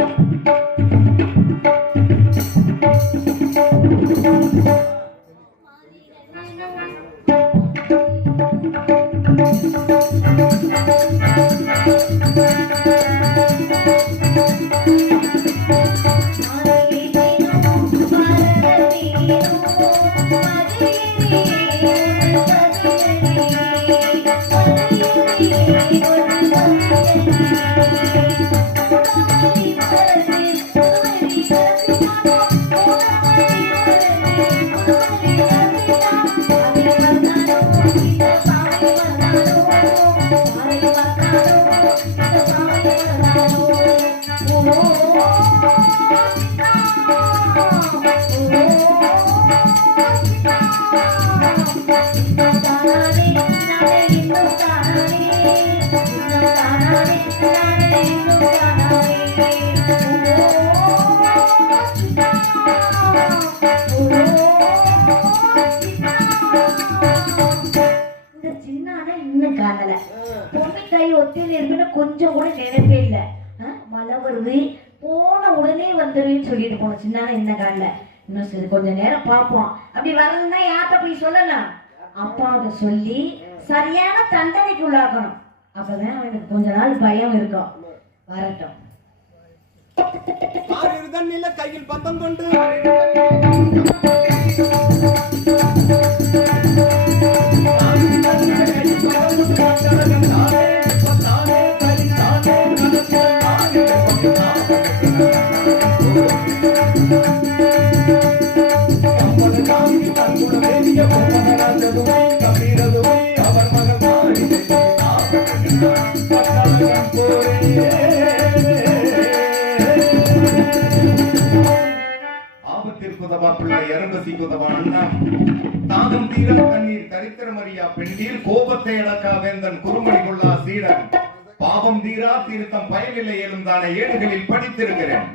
இந்த சின்ன ஒத்தியில் இருக்குன்னு கொஞ்சம் கூட நினைப்பே இல்லை மழை வருது போன உடனே வந்துடுன்னு சொல்லிட்டு போனோம் சின்ன அண்ணா இன்னும் காணல? இன்னும் சரி கொஞ்ச நேரம் பார்ப்போம். அப்படி வரலன்னா யார்கிட்ட போய் சொல்லலாம்? அப்பாவுக்கு சொல்லி சரியான தண்டனைக்கு உள்ளாக்கணும். அப்பதான் அவனுக்கு கொஞ்ச நாள் பயம் இருக்கும். வரட்டும். தண்ணில கையில் பந்தம் கொண்டு ஆபத்திற்குதவா பிள்ளை எரம்பசிக்குதவா அண்ணா. தாகம் தீரம் தண்ணீர் தரித்திரமறியா பெண்ணீர் கோபத்தை அடக்கா வேந்தன் குறுமணி கொள்ளா சீடன். பாவம் தீரா தீர்த்தம் பயனில்லை எழுந்தான ஏடுகளில் படித்திருக்கிறேன்.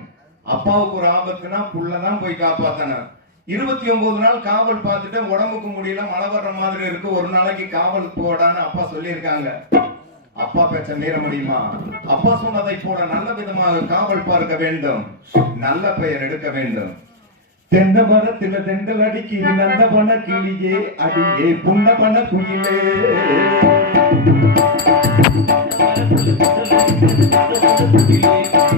அப்பாவுக்கு ஒரு ஆபத்துனா புள்ளதான் போய் காப்பாத்தனர். இருபத்தி ஒன்பது நாள் காவல் பார்த்துட்டு உடம்புக்கு முடியல மழை வர்ற மாதிரி இருக்கு. ஒரு நாளைக்கு காவல் போடான்னு அப்பா சொல்லியிருக்காங்க. அப்பா பேச்ச மீற முடியுமா? அப்பா சொன்னதை போல நல்ல விதமாக காவல் பார்க்க வேண்டும். நல்ல பெயர் எடுக்க வேண்டும். தென்ன மரத்தில தெண்டல் அடிக்கி நந்த பண்ண கிளியே அடியே புண்ண பண்ண குயிலே தென்ன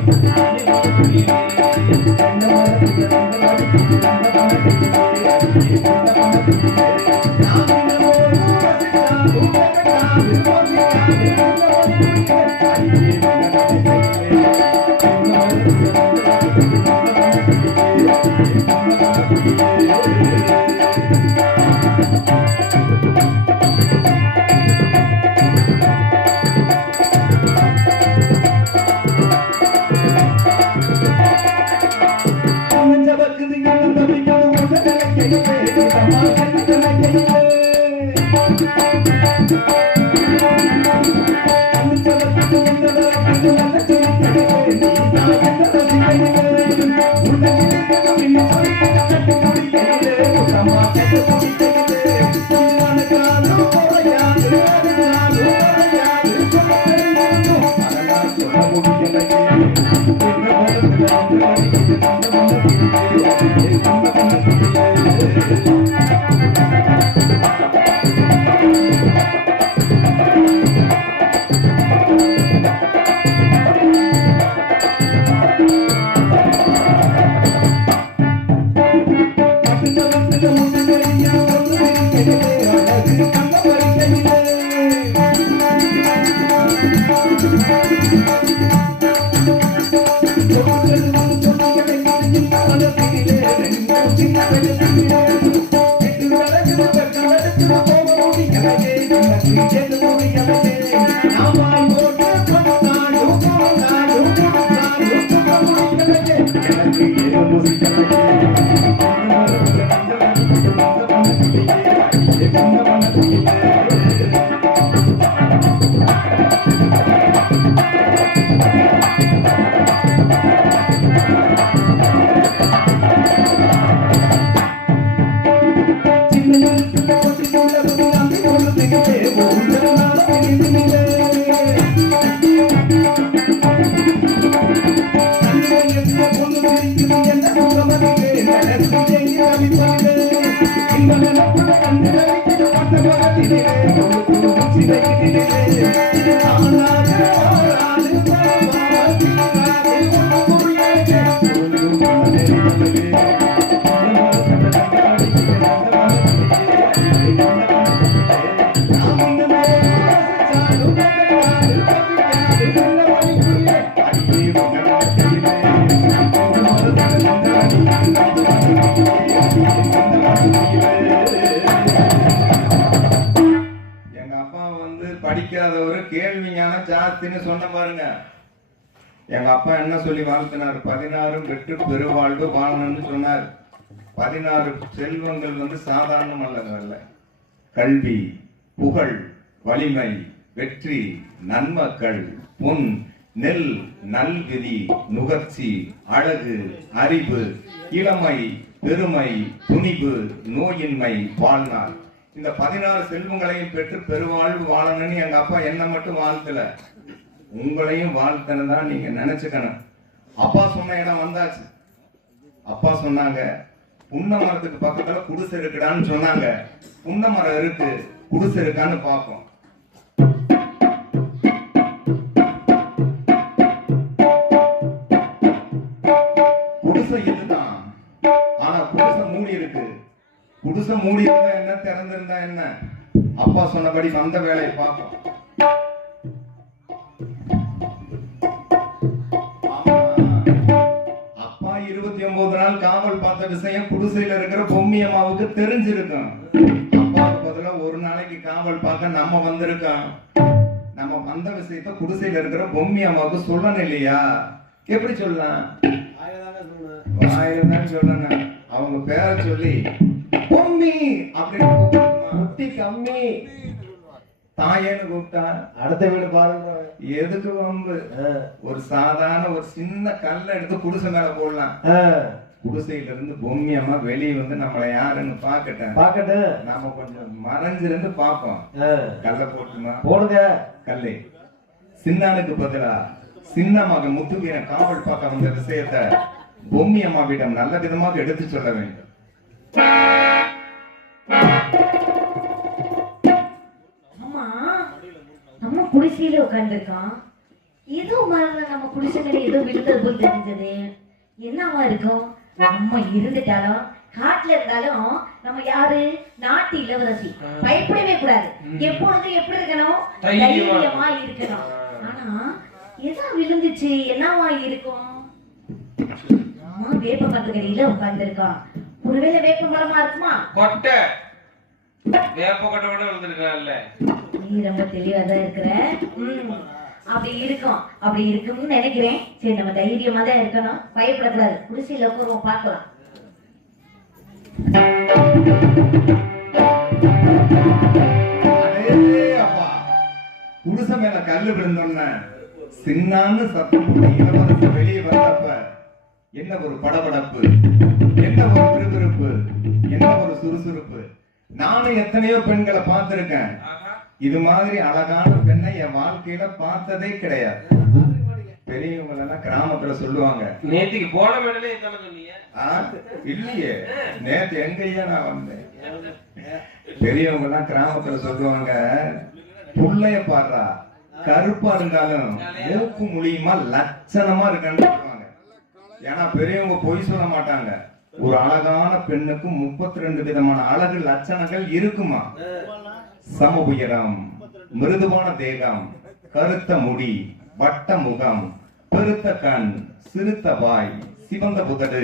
முன்ன முன்ன படிக்காதவரு கேள்வி ஞானம் ஜாஸ்தின்னு சொன்ன பாருங்க. எங்க அப்பா என்ன சொல்லி வாழ்த்தினார்? பதினாறும் பெற்று பெருவாழ்வு வாழணும்னு சொன்னார். பதினாறு செல்வங்கள் வந்து சாதாரணம் அல்ல. கல்வி புகழ் வலிமை வெற்றி நன்மக்கள் பொன் நெல் நல்விதி நுகர்ச்சி அழகு அறிவு இளமை பெருமை துணிவு நோயின்மை வாழ்நாள். இந்த பதினாறு செல்வங்களையும் பெற்று பெருவாழ்வு வாழணும்னு எங்க அப்பா என்ன மட்டும் வாழ்த்தல. உங்களையும் வாழ்த்தன தான் நீங்க நினைச்சுக்கணும். அப்பா சொன்ன இடம் வந்தாச்சு. அப்பா சொன்னாங்க புன்ன மரத்துக்கு பக்கத்துல குடிசை இருக்குடான்னு சொன்னாங்க. புன்ன மரம் இருக்கு குடிசை இருக்கான்னு பார்ப்போம். மூடி இருக்கு. குடிசை மூடி இருந்தா என்ன திறந்திருந்தா என்ன? அப்பா சொன்னபடி வந்த வேலையை பார்ப்போம். அப்பா இருபத்தி ஒன்பது நாள் காவல் பார்த்த விஷயம் குடிசையில இருக்கிற பொம்மி அம்மாவுக்கு தெரிஞ்சிருக்கும். அப்பாவுக்கு பதிலா ஒரு நாளைக்கு காவல் பார்க்க நம்ம வந்திருக்கோம். நம்ம வந்த விஷயத்த குடிசையில இருக்கிற பொம்மி அம்மாவுக்கு சொல்லணும் இல்லையா? எப்படி சொல்லலாம்? வாயில தான் சொல்லணும். அவங்க பேரை சொல்லி பொம்மி அப்படின்னு? குட்டி கம்மி. தாயேன்னு கூப்பிட்டா அடுத்த வீடு பாருங்க. எதுக்கு வம்பு? ஒரு சாதாரண ஒரு சின்ன கல்லை எடுத்து குடிசை மேல போடலாம். குடிசையில இருந்து பொம்மி அம்மா வெளியே வந்து நம்மளை யாருன்னு பாக்கட்டேன் பாக்கட்டும் நாம கொஞ்சம் மறைஞ்சிருந்து பார்ப்போம். ஆ, கல்லை போட்டுமா? போடுங்க. கல்லை. சின்னானுக்கு பதிலா சின்ன மகன் முத்துவீரன் காவல் பார்க்க வந்த விஷயத்த பொம்மி அம்மாவிடம் நல்ல விதமாக எடுத்து சொல்ல வேண்டும். நம்ம குடிசையில உட்கார்ந்துருக்கோம் ஏதோ மரல நம்ம குடிசை மேல ஏதோ விழுந்தது போல் தெரிஞ்சது. என்னவா இருக்கும்? நம்ம இருந்துட்டாலும் காட்டுல இருந்தாலும் நம்ம யாரு? நாட்டு இளவரசி. பயப்படவே கூடாது. எப்பொழுதும் எப்படி இருக்கணும். தைரியமா இருக்கணும். ஆனா எதா விழுந்துச்சு? என்னவா இருக்கும்? அம்மா வேப்ப மரத்துக்கடியில உட்கார்ந்துருக்கோம் ஒருவேளை வேப்ப மரமா இருக்குமா? கொட்டை. வேப்ப கொட்டை கூட விழுந்திருக்கான்ல நீ ரொம்ப தெளிவா தான் இருக்கிற அப்படி இருக்கும். அப்படி இருக்கும்னு நினைக்கிறேன். சரி நம்ம தைரியமா தான் இருக்கணும். பயப்படக்கூடாது. குடிசையில உட்காருவோம் பார்க்கலாம். அடே அப்பா. குடிசை மேல கல்லு விழுந்தோன்ன சின்னான்னு சத்தம் இளவரசி வெளியே வந்தப்ப என்ன ஒரு படபடப்பு? என்ன ஒரு விறுவிறுப்பு? என்ன ஒரு சுறுசுறுப்பு? நானும் எத்தனையோ பெண்களை பார்த்திருக்கேன். இது மாதிரி அழகான பெண்ணை என் வாழ்க்கையில பார்த்ததே கிடையாது. பெரியவங்க எல்லாம் கிராமத்துல சொல்லுவாங்க. நேத்திக்கு போன மேடலே இல்லையே? நேத்து எங்கய்யா நான் வந்தேன். பெரியவங்க எல்லாம் கிராமத்துல சொல்லுவாங்க புள்ளைய பாடுறா. கருப்பா இருந்தாலும் மூக்கு முழியுமா லட்சணமா இருக்கான்னு ஏன்னா பெரியவங்க பொய் சொல்ல மாட்டாங்க. ஒரு அழகான பெண்ணுக்கு முப்பத்தி ரெண்டு விதமான அழகு லட்சணங்கள் இருக்குமா? சம உயரம் மிருதுவான தேகம் கருத்த முடி வட்ட முகம் பெருத்த கண் சிறுத்த வாய் சிவந்த புதடு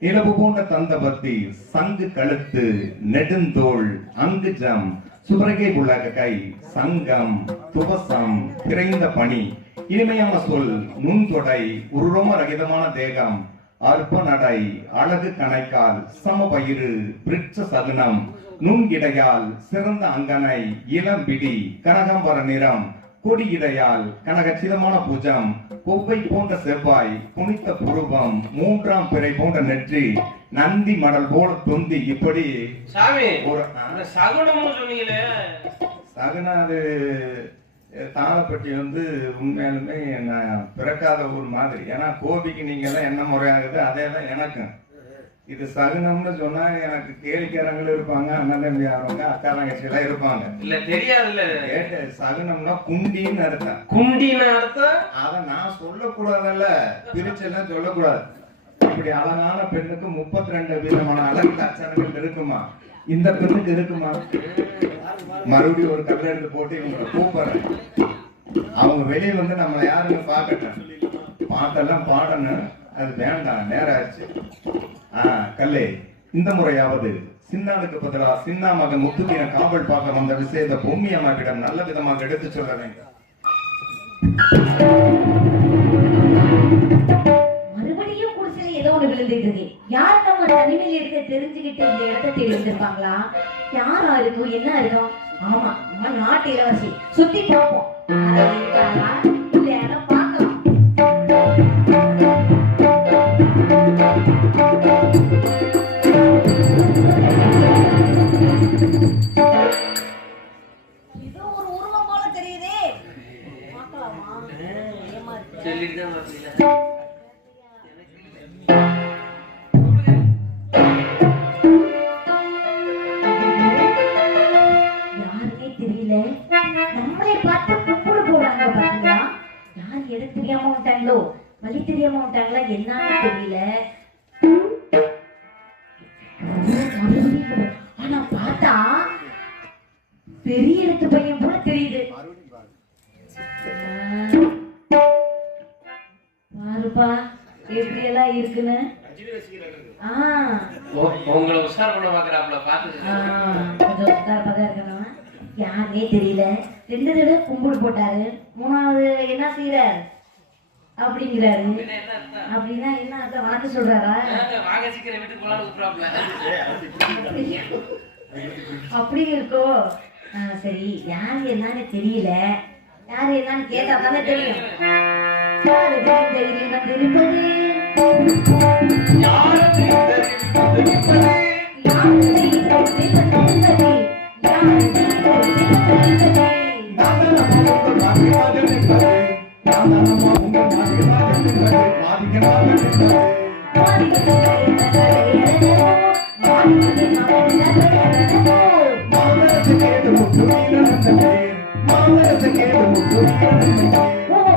இலவு போன்ற தந்தபத்தி சங்கு கழுத்து நெடுந்தோள் அங்குஜம் சுபரகை கை சங்கம் துவசம் பிறைந்த பணி இனிமையான சொல் நுண்தொடை உருவம ரகிதமான தேகம் அற்ப நடை அழகு கணைக்கால் சமபயிறு பிரிட்ச சகுனம் நுண்கிடையால் சிறந்த அங்கனை இளம்பிடி கனகாம்பர நிறம் கொடியிடையால் கனகச்சிதமான புஜம் கொவ்வை போன்ற செவ்வாய் புனித்த புருவம் மூன்றாம் பிறை போன்ற நெற்றி நந்தி மடல் போல தொந்தி இப்படி சாமி சகுனம்னு சொன்னீங்களே. சகுனா அது தாளப்பட்டி வந்து உண்மையாலுமே நான் பிறக்காத ஊர் மாதிரி. ஏன்னா கோபிக்கு நீங்க எல்லாம் என்ன முறையாகுது அதே தான் எனக்கும். இது சகுனம்னு சொன்னா எனக்கு கேலிக்காரங்களும் இருப்பாங்க அண்ணன் தம்பி ஆறவங்க அக்கா தங்கச்சி எல்லாம் இருப்பாங்க. இல்ல தெரியாதுல்ல. கேட்ட சகுனம்னா குண்டின்னு அர்த்தம். குண்டின அர்த்தம்? அத நான் சொல்லக்கூடாதல்ல. பிரிச்செல்லாம் சொல்லக்கூடாது. இப்படி அழகான பெண்ணுக்கு முப்பத்தி ரெண்டு விதமான அழகு லட்சணங்கள் இருக்குமா? இந்த பெண்ணுக்கு இருக்குமா? மறுபடியும் ஒரு கல்ல எடுத்து போட்டு இவங்களை கூப்பிடுறேன். அவங்க வெளியே வந்து நம்மளை யாருன்னு பார்க்கட்டும். பாட்டெல்லாம் பாடணும். அது வேண்டாம் நேரம் ஆச்சு ஆ கல்லே இந்த முறையாவது. சின்னாளுக்கு பதிலா சின்னா மகன் முத்துவீர காவல் பார்க்க வந்த விஷயத்தை பொம்மி அம்மாவிடம் நல்ல விதமாக எடுத்து சொல்றேன் மறுபடியும் குடிசையில் ஏதோ ஒன்று விழுந்துட்டு இருக்கேன் யார் அவங்க தனிமையில் இருக்க தெரிஞ்சுக்கிட்டு இந்த இடத்த தேடி வந்திருப்பாங்களா யாரா இருக்கும்? என்ன இருக்கும்? ஆமா நம்ம நாட்டு இளவரசி. சுத்தி போவோம் ஆனா பார்க்கலாம். எப்படி எல்லாம் இருக்குன்னு உங்களை உஷார் பண்ண பாக்குறாப்ல கொஞ்சம் உட்கார்ப்பதா இருக்கணும் யாருனே தெரியல. ரெண்டு தடவை கும்பிடு போட்டாரு. மூணாவது என்ன செய்யறாரு அப்படிங்கிறாரு? அப்படின்னா என்ன அர்த்தம்? சொல்றாரா? வாங்க கூப்பிடுறாப்ல. அப்படி இருக்கோ? சரி. யாரு என்னன்னு தெரியல. யாரு என்னன்னு கேட்டா தானே தெரியும். யாரு மாமரசு கேட்டு யாரு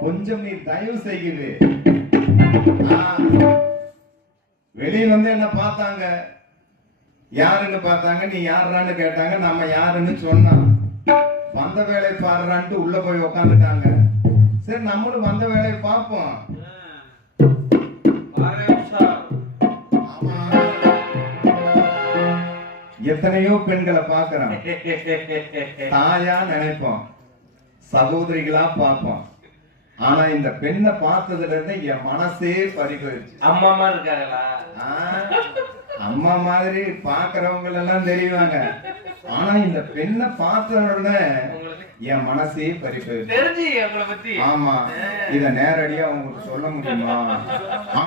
கொஞ்சம் நீ தயவு செய்யுது வெளியே வந்து என்ன பார்த்தாங்க யாருன்னு பார்த்தாங்க நீ யாருன்னு கேட்டாங்க நம்ம யாருன்னு சொன்னான் வந்த வேலை பாடுறான்ட்டு உள்ள போய் உக்காந்துட்டாங்க சரி நம்மளும் வந்த வேலையை பார்ப்போம் எத்தனையோ பெண்களை பார்க்கிறோம் தாயா நினைப்போம். சகோதரிகளா பார்ப்போம். ஆனா இந்த பெண்ணை பார்த்ததுல இருந்து என் மனசே பறி போயிருச்சு அம்மா அம்மா இருக்காங்களா? அம்மா மாதிரி பாக்குறவங்க எல்லாம் தெரியுவாங்க. ஆனா இந்த பெண்ணை பார்த்த உடனே என் மனசே பறி போயிருச்சு ஆமா. இத நேரடியா உங்களுக்கு சொல்ல முடியுமா?